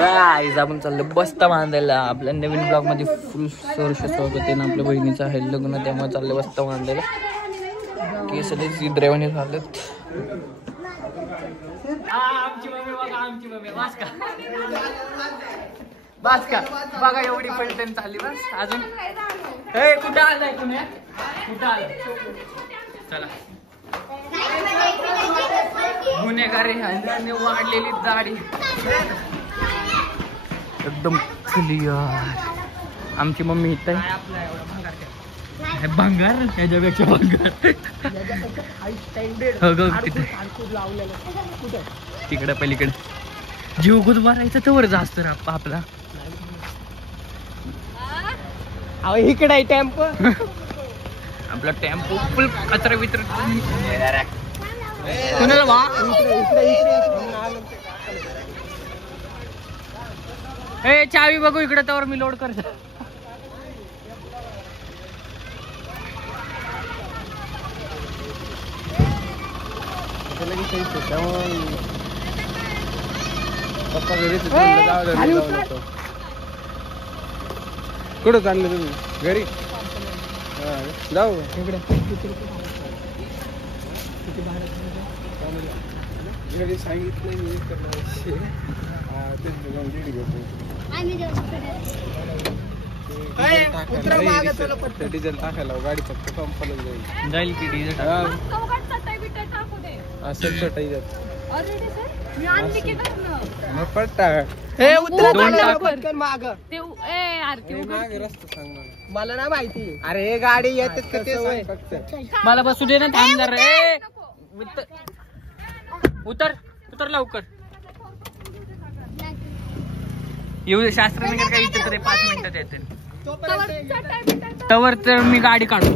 Guys आपण चाललो बस्ता बांधायला. आपल्या नवीन ब्लॉग मध्ये फुल सहर्ष स्वागत आहे ना. आपल्या बहिणीचं आहे लग्न, त्यामुळे चाललं बस्ता बांधायला. केस द्रेवाने झालेत. आमची मम्मी बघा, आमची मम्मी बस का बघा एवढी पलटण चालली. बस अजून कुठं आलाय तुम्ही, कुठं आलाय? चला गुन्हेगार वाढलेली दाढी एकदम क्लिअर. आमची मम्मी इथं आहे. भंगार ह्याच्यापेक्षा भंगार तिकडे पलीकडे जीव गुद मारायचा तर वर जास्त आपला. इकडे आहे टेम्पो. आपला टेम्पो फुल कचरा वितर. चावी बघू इकडे, त्यावर मी लोड करतो. पप्पा घरी कुठं चालले तुम्ही? घरी जाऊ इकडे. घरी सांगितलं डिझेल टाकायला गाडी फक्त पंपाला जाईल की डिझेल मला ना माहिती. अरे हे गाडी येते मला बसू दे ना. थांबणार रे. उतर उतर लवकर. येऊ शास्त्रनगर काही इथे तरी 5 मिनिटात येते. तवर तर मी गाडी काढतो.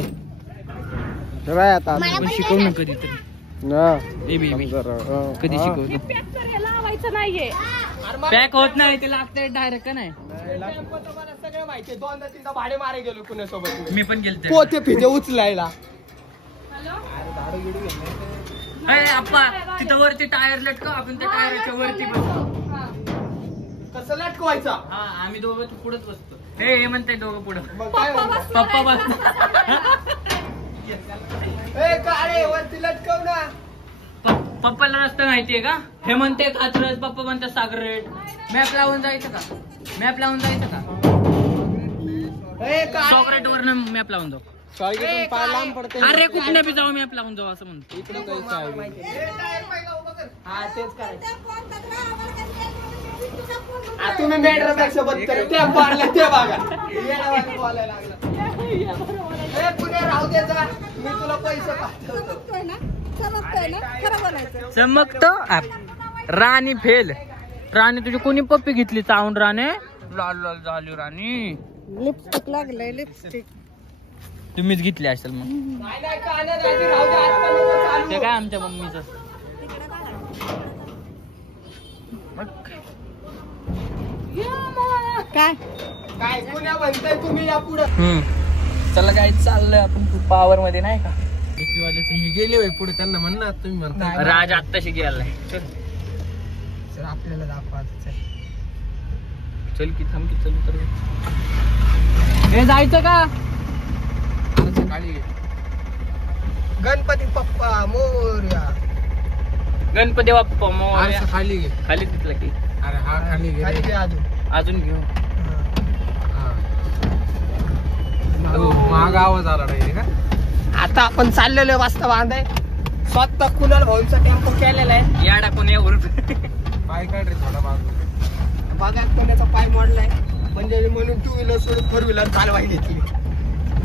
आता शिकवू ना कधीतरी. कधी शिकवतो. पॅक होत नाही ते, लागते डायरेक्ट. का नाही सगळं माहिती. 2-3 भाडे मारे गेलो पुण्यासोबत. मी पण गेलते पोते फिजे उचलायला. आप्पा तिथं वरती टायर लटकव. आपण त्या टायरच्या वरती बसतो. कसं लटकवायचा? हा आम्ही दोघं पुढेच बसतो. हे म्हणताय दोघं पुढं. पप्पा बसतो. वरती लटकव ना. पप्पाला रस्ता माहितीये का? हे म्हणते कात्रज, पप्पा म्हणतात सागरेट. मॅप लावून जायचं का? मॅप लावून जायचं का? सागरेट वरनं मॅप लावून जाऊ. अरे कुठल्या बी जाऊ मॅप लावून जाऊ असं म्हणतो. तुम्ही मेट्रोपेक्षा बदल ते मारलं ते बघा. पुढे राहू दे जा, मी तुला पैसे पाठवतो. चमकतो. राणी फेल. राणी तुझी कोणी पप्पी घेतली चावून? राणे लाल लाल झाली राणी. लिपस्टिक लागलंय. लिपस्टिक तुम्हीच घेतली असेल मग. ते काय आमच्या मम्मीचं. काय काय पुण्या म्हणताय तुम्ही या पुढे. चला काय चाललंय आपण पावर मध्ये नाही का. हे गेले होय पुढे, त्यांना म्हणणार तुम्ही म्हणता. राज आत्ताशी गेलाय. चल आपल्याला दाखवा. चल की थांब की. चल तर हे जायचं का? गणपती बाप्पा मोरया. गणपती बाप्पा मोरया. खाली घे. खाली तिथलं की. अरे हा खाली घे. अजून घेऊ. महाग आवाज आला नाही का? आता आपण चाललेलो वाजता बांधाय. स्वतः कुणाल भाऊंचा टेम्पो केलेला आहे. याडा कोणी पाय काढ रे थोडा बागा कोणाचा पाय मोडलाय. म्हणजे म्हणून 2 व्हीलर सोडून 4 व्हीलर चालवायला घेतली.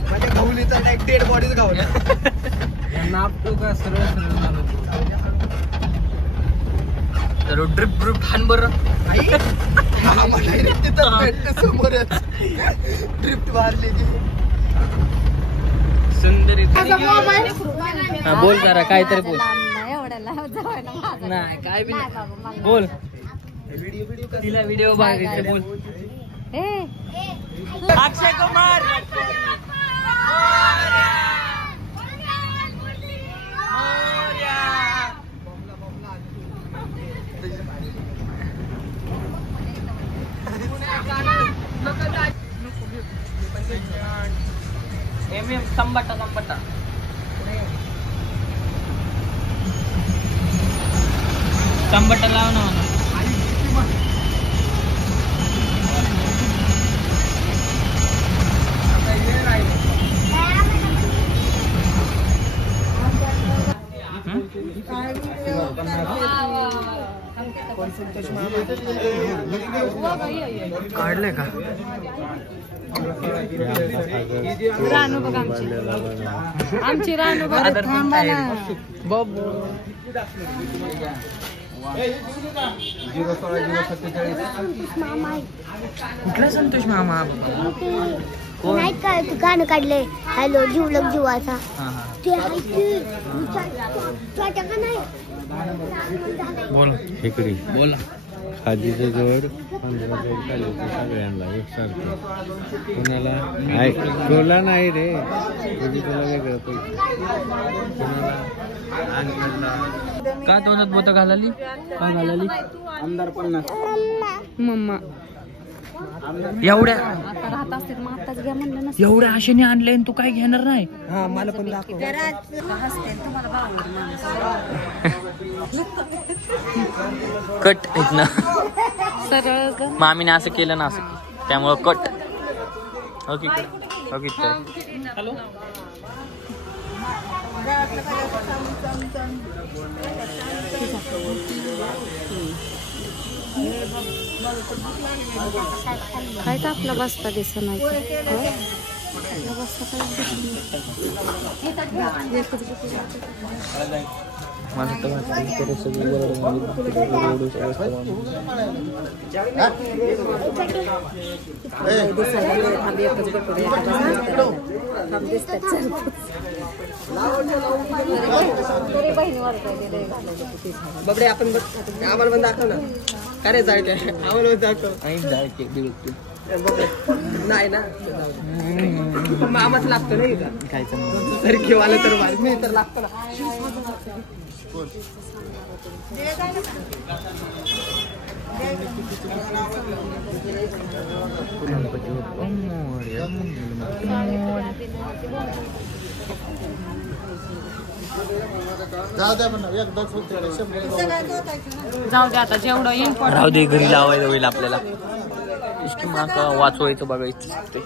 म्हणजे गवलीचा एक डेड बॉडीच गावला. नापतो का सरळ तर ड्रिप ड्रिप हान बरं. समोरच ड्रिफ्ट मारली की. सुंदर. बोल जरा काहीतरी बोल. नाही काय बी बोल. तिला व्हिडिओ बघायचे. बोल. अक्षय कुमार. संबटा लाव ना काढले का रानू बघ आमची रानू बघ थांबा ना. कुठला संतोष मामा नाही काय तू गाणं काढले हॅलो जीवलग जीवाचा ते बोल खेकडी बोला खादीचं जोड 15 सगळ्यांना एकसारखं कोणाला तुला नाही रे तुझी तुला वेगळं पैसे कोणाला का तोंडात बोट घालाली आमदार 50 मम्मा एवढ्या आता राहत असते मग आताच घ्या म्हणलं ना. एवढ्या आशेने आणले आणि तू काय घेणार नाही हा मला पण दाखव कट आहेत ना सरळ मामीने असं केलं ना असं त्यामुळं कट ओके ओके हॅलो काय तर आपला बसता दिसत नाही माझं तर वाटतं सगळी बाबडे आपण आम्हाला पण दाखव ना काय जायचं आम्हाला पण दाखव नाही ना मामाच लागतो नाही का तरी घेवाला तर मी तर लागतो ना जाऊ दे आता जेवढं इम्पॉर्टंट राहू दे घरी लावायला होईल आपल्याला इष्टी माका वाचवायचं बघायचं ते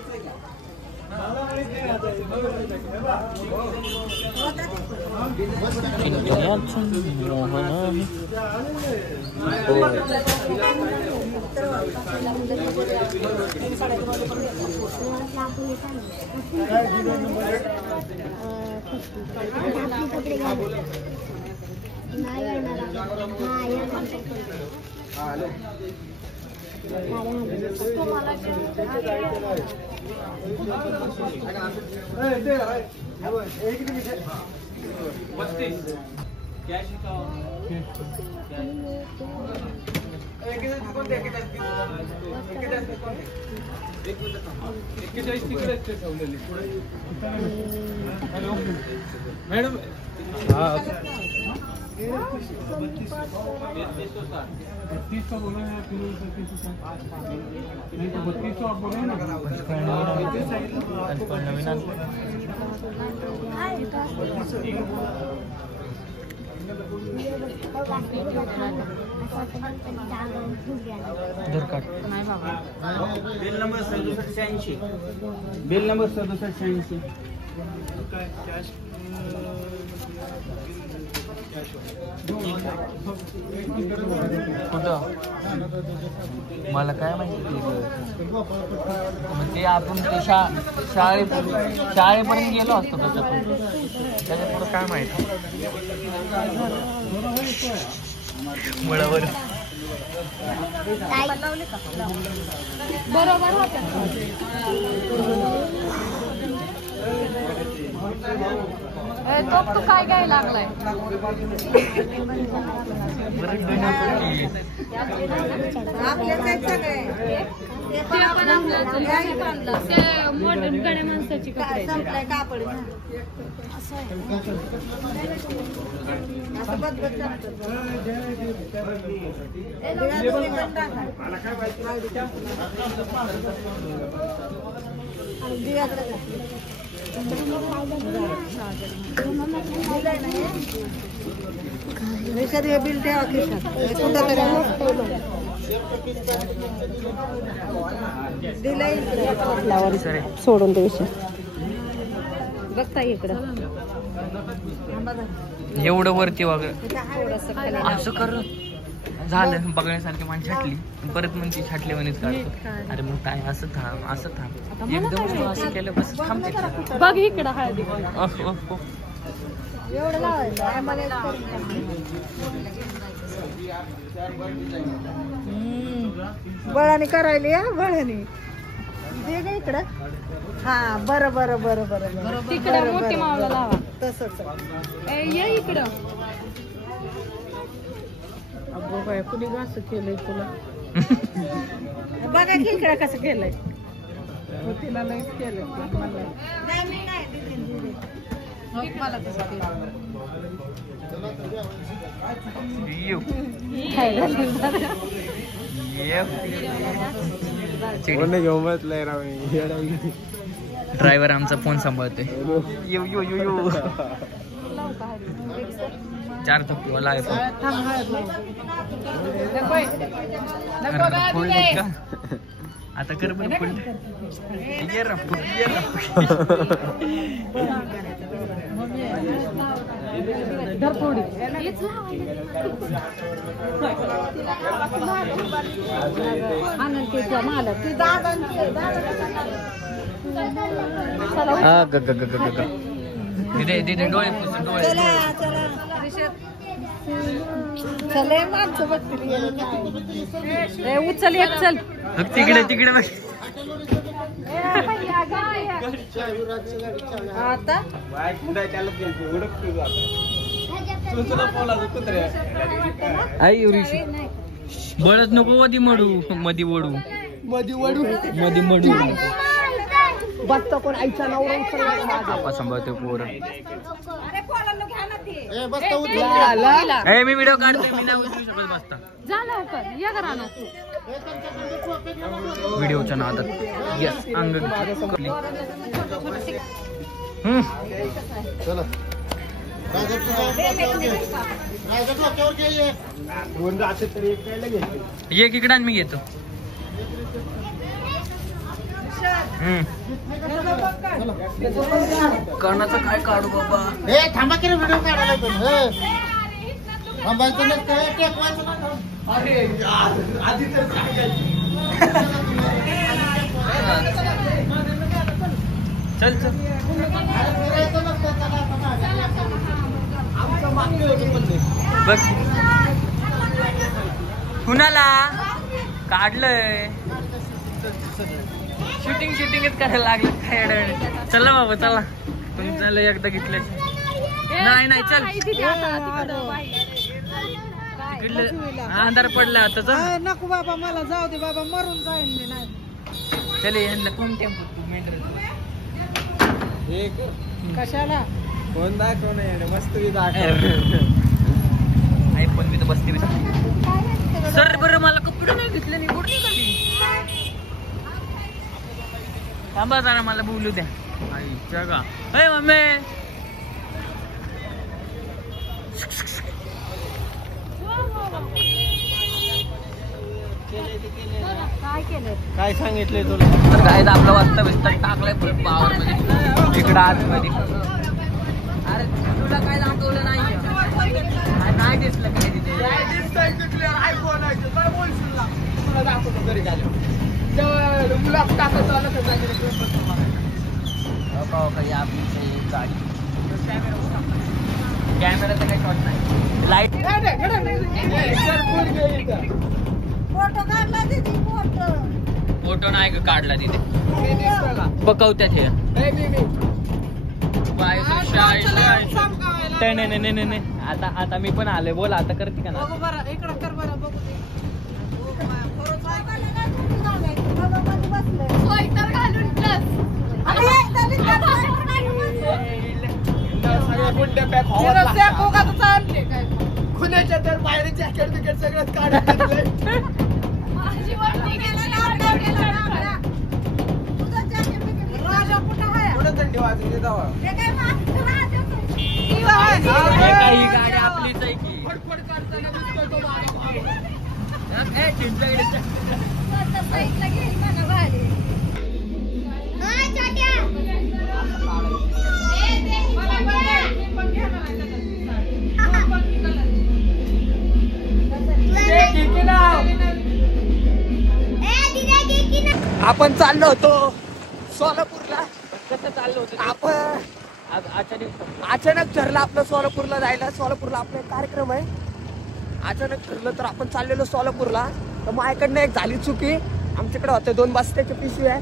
madam bill number 6786 bill number 6786 कुठं मला काय माहिती ते आपण ते शाळेपर्यंत गेलो असतो त्याच्यातून त्याच्यापुढं काय माहिती बरोबर बरोबर होतं तू काय काय लागलाय मॉडर्न कडे माणसाची कापड बिल ठेवा सोडून ते विषय बघता इकडं एवढं वरती वगैरे असं कर झालं बघण्यासारखी मान छाटली परत म्हणते छाटली म्हणेच काढतो. अरे मग काय असं थांब एकदम असं केलं बस थांबते. बघ इकडं हळदी बळाने करायली बळाने दे ग इकडं. हा बरं बरं बरं बरं तिकडं मोठी मावला लावा तसंच. ये इकडं. अगो बाय कुणी असं केलंय तुला. बघा की इकडं कसं केलंय. तिला लयच केलंय मला तसं केलं. घेऊन बसलाय राव. ड्रायव्हर आमचा फोन सांभाळतोय. यो यो यो यो 4 थप्पीवाला आहे फोन का आता कर बरं फुल. ये रा दिदे डोळे पुसून डोळे माणसं बघतील. उचल एक चल तिकडे तिकडे बघ. आता आई एवढी बळच नको मधी वडू बसता कोण आईचा नवरा आपा सांभाळतोय पोरं. उचलला. मी व्हिडिओ काढतोय मी नाही उचलू शकत बसता. झालं का या करा ना व्हिडिओच्या नादात यस अंग एक इकडे मी घेतो. कर्णाचं काय काढू बाबा. थांबा की व्हिडिओ काढायला थांबायचं नाही काय टेकवायचं चल चल बघ कुणाला काढलंय. शूटिंगच करायला लागलं काय. चला बाबा चला तुमचं एकदा घेतलं. नाही चल अंधार पडला आता. नको बाबा मला जाऊ दे बाबा मरून जाईन मी. नाही चल यांना कोण टेम्पो तू मेंढर कशाला फोन दाखव नाही मस्त आयफोन मी तर बसते सर. बरं मला कपडे नाही घेतले नाही कुठे निघाली. थांबा जरा मला बोलू द्या. आईच्या का अय मम्मी काय सांगितलंय तुला. तर काय आपला वाजता बिस्ता टाकलाय फुल पावर मध्ये इकडं आतमध्ये. अरे तुला काय दाखवलं नाही दिसलं काय तिथे. कॅमेराचा काही शॉट नाही. लाईट फोटो नाही काढला तिथे बकवत्यात हे. नाही आता मी पण आलोय. बोला आता करते का ना. इकडं कर बरं बघू दे. खुल्याच्या तर बाहेर जॅकेट बिकेट सगळं काढत कुठं थंडी वाजली तेव्हा काही गाडी आपलीच आहे की फडफड करताना दिसतोय तो माझा भाऊ. आपण चाललो होतो सोलापूरला. कसं चाललं होतं आपण अचानक ठरलं आपलं सोलापूरला जायला. सोलापूरला आपला एक कार्यक्रम आहे. अचानक ठरलं तर आपण चाललेलो सोलापूरला. तर माझ्याकडनं एक झाली चुकी. आमच्याकडे होते 2 बस्त्याची पिशवी आहे.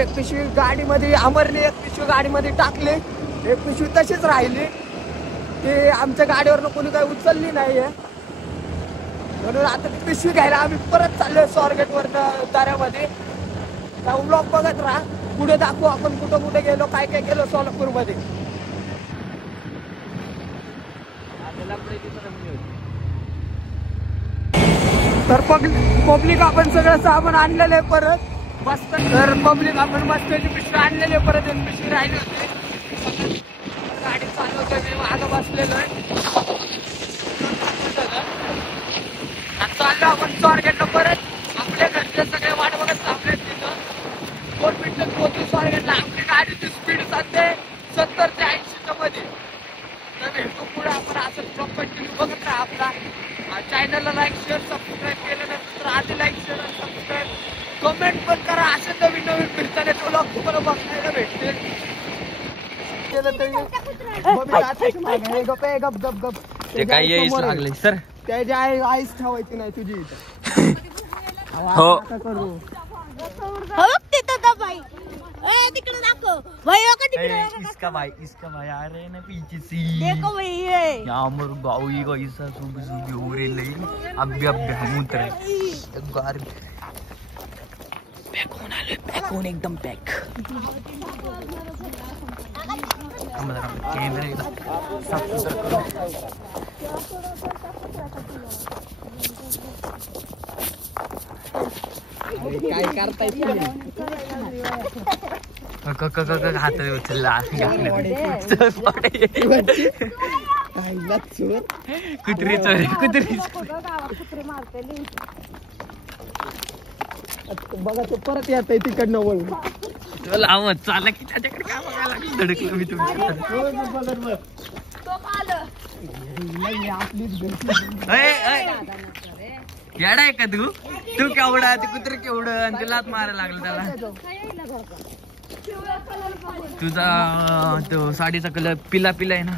एक पिशवी गाडीमध्ये अमरली, एक पिशवी गाडीमध्ये टाकली, एक पिशवी तशीच राहिली. ती आमच्या गाडीवरनं कोणी काही उचलली नाहीये. म्हणून आता ती पिशवी घ्यायला आम्ही परत चाललोय स्वारगेट वरनं दऱ्यामध्ये. ब्लॉग बघत राहा. पुढे दाखवू आपण कुठं कुठे गेलो, काय काय केलं सोलापूर मध्ये. तर पब्लिक आपण सगळं सामान आणलेलं आहे परत मस्त. तर पब्लिक आपण मस्तची पिशवी आणलेली आहे परत. एक पिशवी राहिली होती. गाडी चालवतोय मी मागं बसलेलो आहे. चाललो आपण स्वारगेटला परत. आपल्या घरचे सगळे वाट बघत थांबले तिथं. 2 मिनिटात पोहोचू स्वारगेटला. आपली गाडीची स्पीड सध्या 70 ते 80 मध्ये. तर भेटू पुढे आपण असं ब्लॉग कंटिन्यू बघत राहा. आपला चॅनलला लाईक शेअर सबस्क्राईब केलं नंतर तर आधी लाईक शेअर आणि सबस्क्राईब कमेंट पण करा. असे नवीन नवीन फिरताना ब्लॉग तुम्हाला बघायला भेटते. केलं तरी गप गप गप ते काय येईच लागले सर. त्याची आईच ठेवायची नाही तुझी इथं. हो करू तिकडे दाखव भाई. इसका भाई आ रहे हैं ना पीछे से. देखो भाई ये यामर गावी गाईसा सुबह सुबह हो रे लई अभ्या हम उतरे गार पॅक होऊन आलोय. पॅक होऊन एकदम पॅक. कॅमेरा साफ सुथरा काय करताय हात उचलला कुत्री चोरी कुत्री बघा तो परत येत आहे तिकडनं वळून. तुला आवड चालला की त्याच्याकडे काय बघायला लागलं. धडकलं मी तुमच्या येडा आहे का तू केवढा ते कुत्र केवढं आणि तुला मारायला लागलं त्याला. तुझा तो साडीचा कलर पिला पिला आहे ना.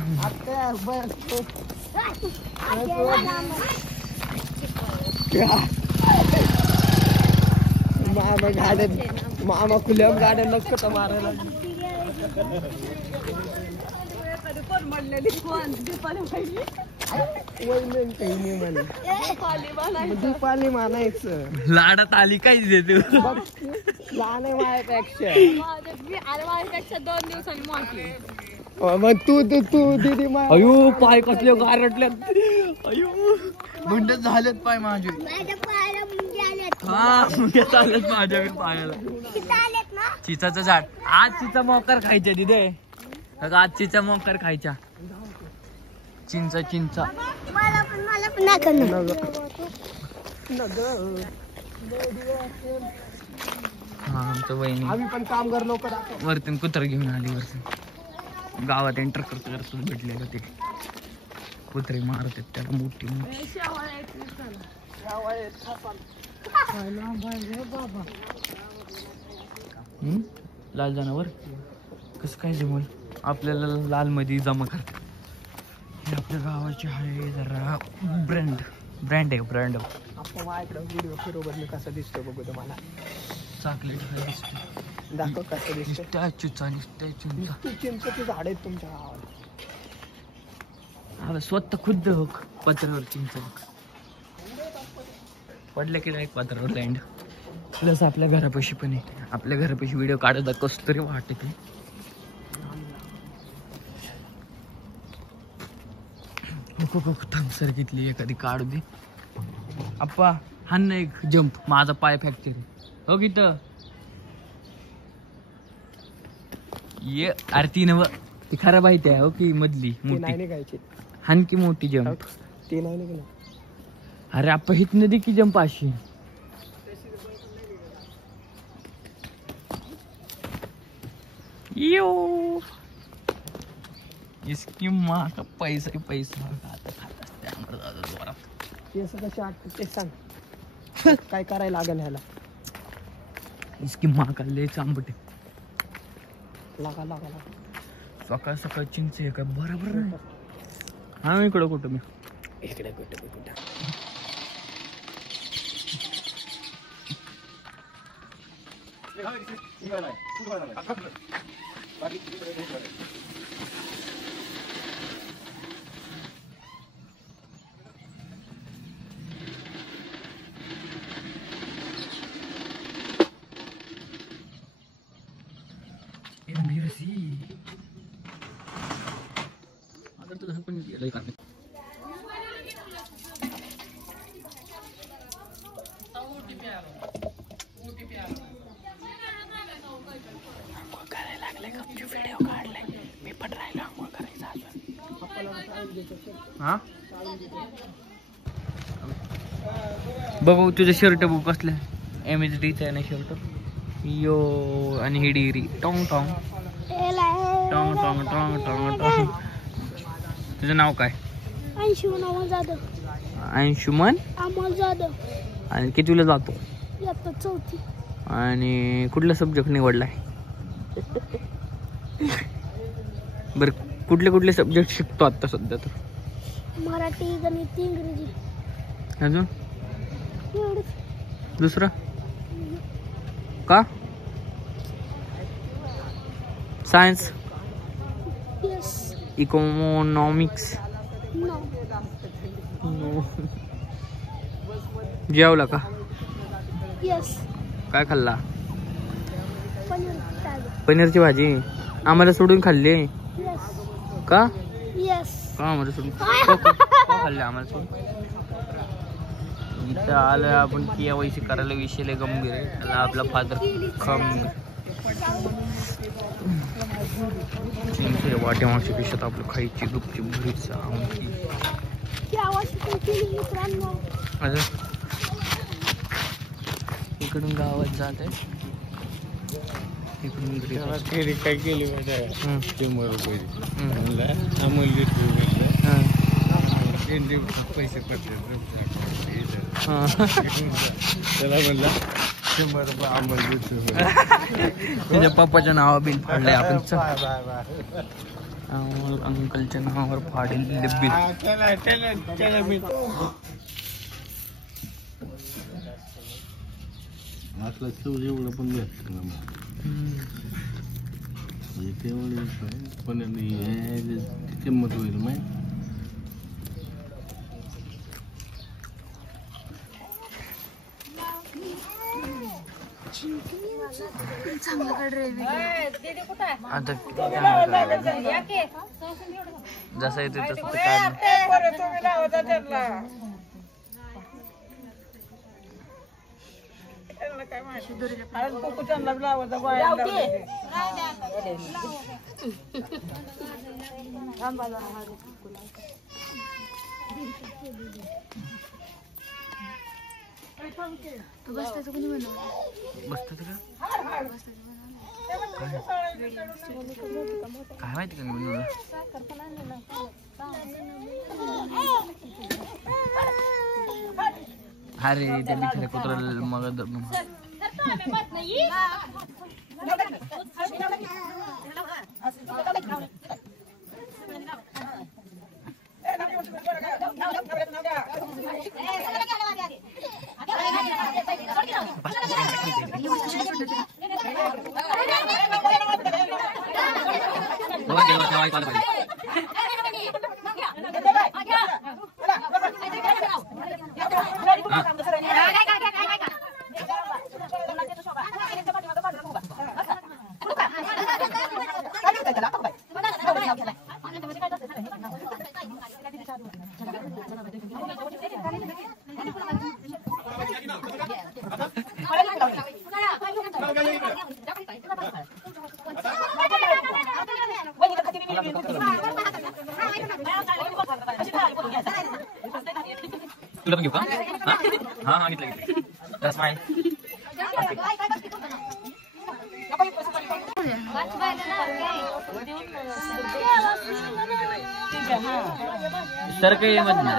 मामा गाड्यात मामा खुल्या गाड्या लक्ष मारायला. दीपाली मानायचं लाडात आली काय तू. लहान आहे माझ्यापेक्षा. 2 दिवसांनी मोठी. मग तू दीदी अयो पाय कसले गारटले. अयो मुंड झालेत पाय माझे. हा मुंड्या चालत माझ्या पायाला. चिचाचं झाड. आज चिचा मोकर खायच्या तिथे. आज चिचा मोकर खायच्या. चिंचा चिंचा मला पण नाही करणार. हा आमचं वहिनी आम्ही पण काम कर लवकर. वरतून कुत्र घेऊन आली. वरतून गावात एंटर करतो भेटलेलं ते कुत्रे मारतात त्याला मोठी मोठी. लाल जनावर कसं काय जमल आपल्याला. लाल मध्ये जमा करतात. हे आपल्या गावाची आहे जरा ब्रँड आहे ब्रँड. आपण माझ्याकडे व्हिडिओ बरोबर कसा दिसतो बघू तुम्हाला. चॉकलेट दिसतो. दाखव कसं दिसतो. चिंचेची झाड आहेत तुमच्या गावाला. स्वतः खुद्द पत्रावर चिंच पडलं की नाही पत्रावर लँड. प्लस आपल्या घरापाशी पण आहे. आपल्या घरापाशी व्हिडिओ काढत कसं तरी वाटते. थांब सर घेतली एखादी काढू दे. आप्पा हा ना एक जम्प, माझा पाय फ्रॅक्चर हो गीत ये. अरे ती नव ती खराब आहे त्या हो की मधली मोठी निघायची हान की मोठी जम्प. ते नाही निघालं. अरे आप्पा हित नदी की जम्प अशी. यो इसकी माँ का पैसा ही पैसा आता खाता त्यामुळे दादा जोरात. केस कसे आटत ते सांग. काय करायला लागेल ह्याला. इसकी माँ का लय चांबटे. लागा लागा लागा. सकाळ सकाळ चिंच आहे का बरोबर नाही. हा इकडं कुठं मी इकडे कुठे कुठे. बघू तुझं शर्ट बघू कसलं MHDचं आहे ना शर्ट. यो आणि ही डिग्री टॉंग टॉंग टॉंग टॉंग टॉंग टॉंग टॉंग. तुझं नाव काय? अंशुमन अमोल जाधव. अंशुमन अमोल जाधव. आणि कितीला जातो? इयत्ता 4थी. आणि कुठला सब्जेक्ट निवडलाय? बर कुठले कुठले सब्जेक्ट शिकतो आता सध्या तर? मराठी, गणित, इंग्रजी. अजून एवढंच. दुसरं का? Science, yes. इकॉनॉमिक्स. नो. जेवला का? यस. काय खाल्ला? पनीर. पनीरची भाजी आम्हाला सोडून खाल्ली यस. का? यस. का आम्हाला सोडून का खाल्ले आम्हाला सोडून? इथं आलं आपण KYC करायला विषय गंभीर आहे. त्याला आपला फादर वाट्या मागच्या पेशात आपलं खायची गुपची भरीच आमची. इकडून गावात जात आहे इकडून घरी काय केली माहिती 100 रुपये म्हणलं अमोल पैसे पडले त्याला म्हणला 100 रुपये अमोल त्याच्या पप्पाच्या नावावर बिल फाडलंय आपण. अंकलच्या नावावर फाडलेले बिल. आपला चव एवढं पण भेटत ना पण किंमत होईल माहिती. आता जसं येते तसं बसतं का काय माहिती का मी अरे त्या बिचाऱ्या कुत्र्याला मग तुला पण घेऊ का? हा हा घेतलं रसमाई. सर काही मत नाही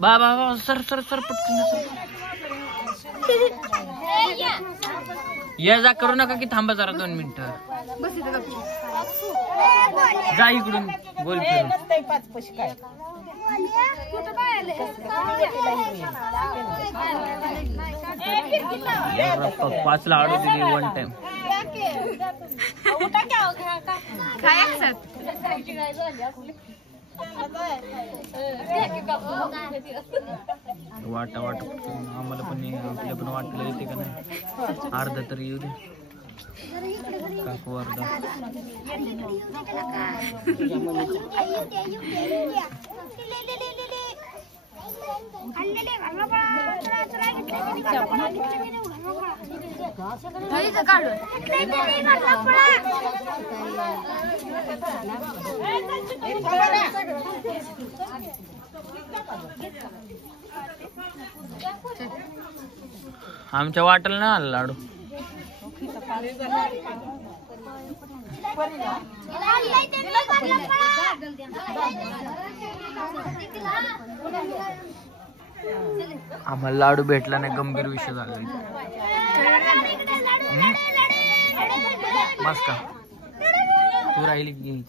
बाबा सर सर सर पटकन या जा करू नका की थांबा जरा 2 मिनिटं. जा इकडून गोल फिरून. 5 लाडू दिली 1 टाइम. वाटा वाट आम्हाला पण आपल्या पण वाटलं येते का नाही. अर्धा तरी येऊ दे काकू अर्धा. आमच्या वाटेला नाही आला लाडू. आम्हाला लाडू भेटला नाही, गंभीर विषय झाला. बस का तू राहिली की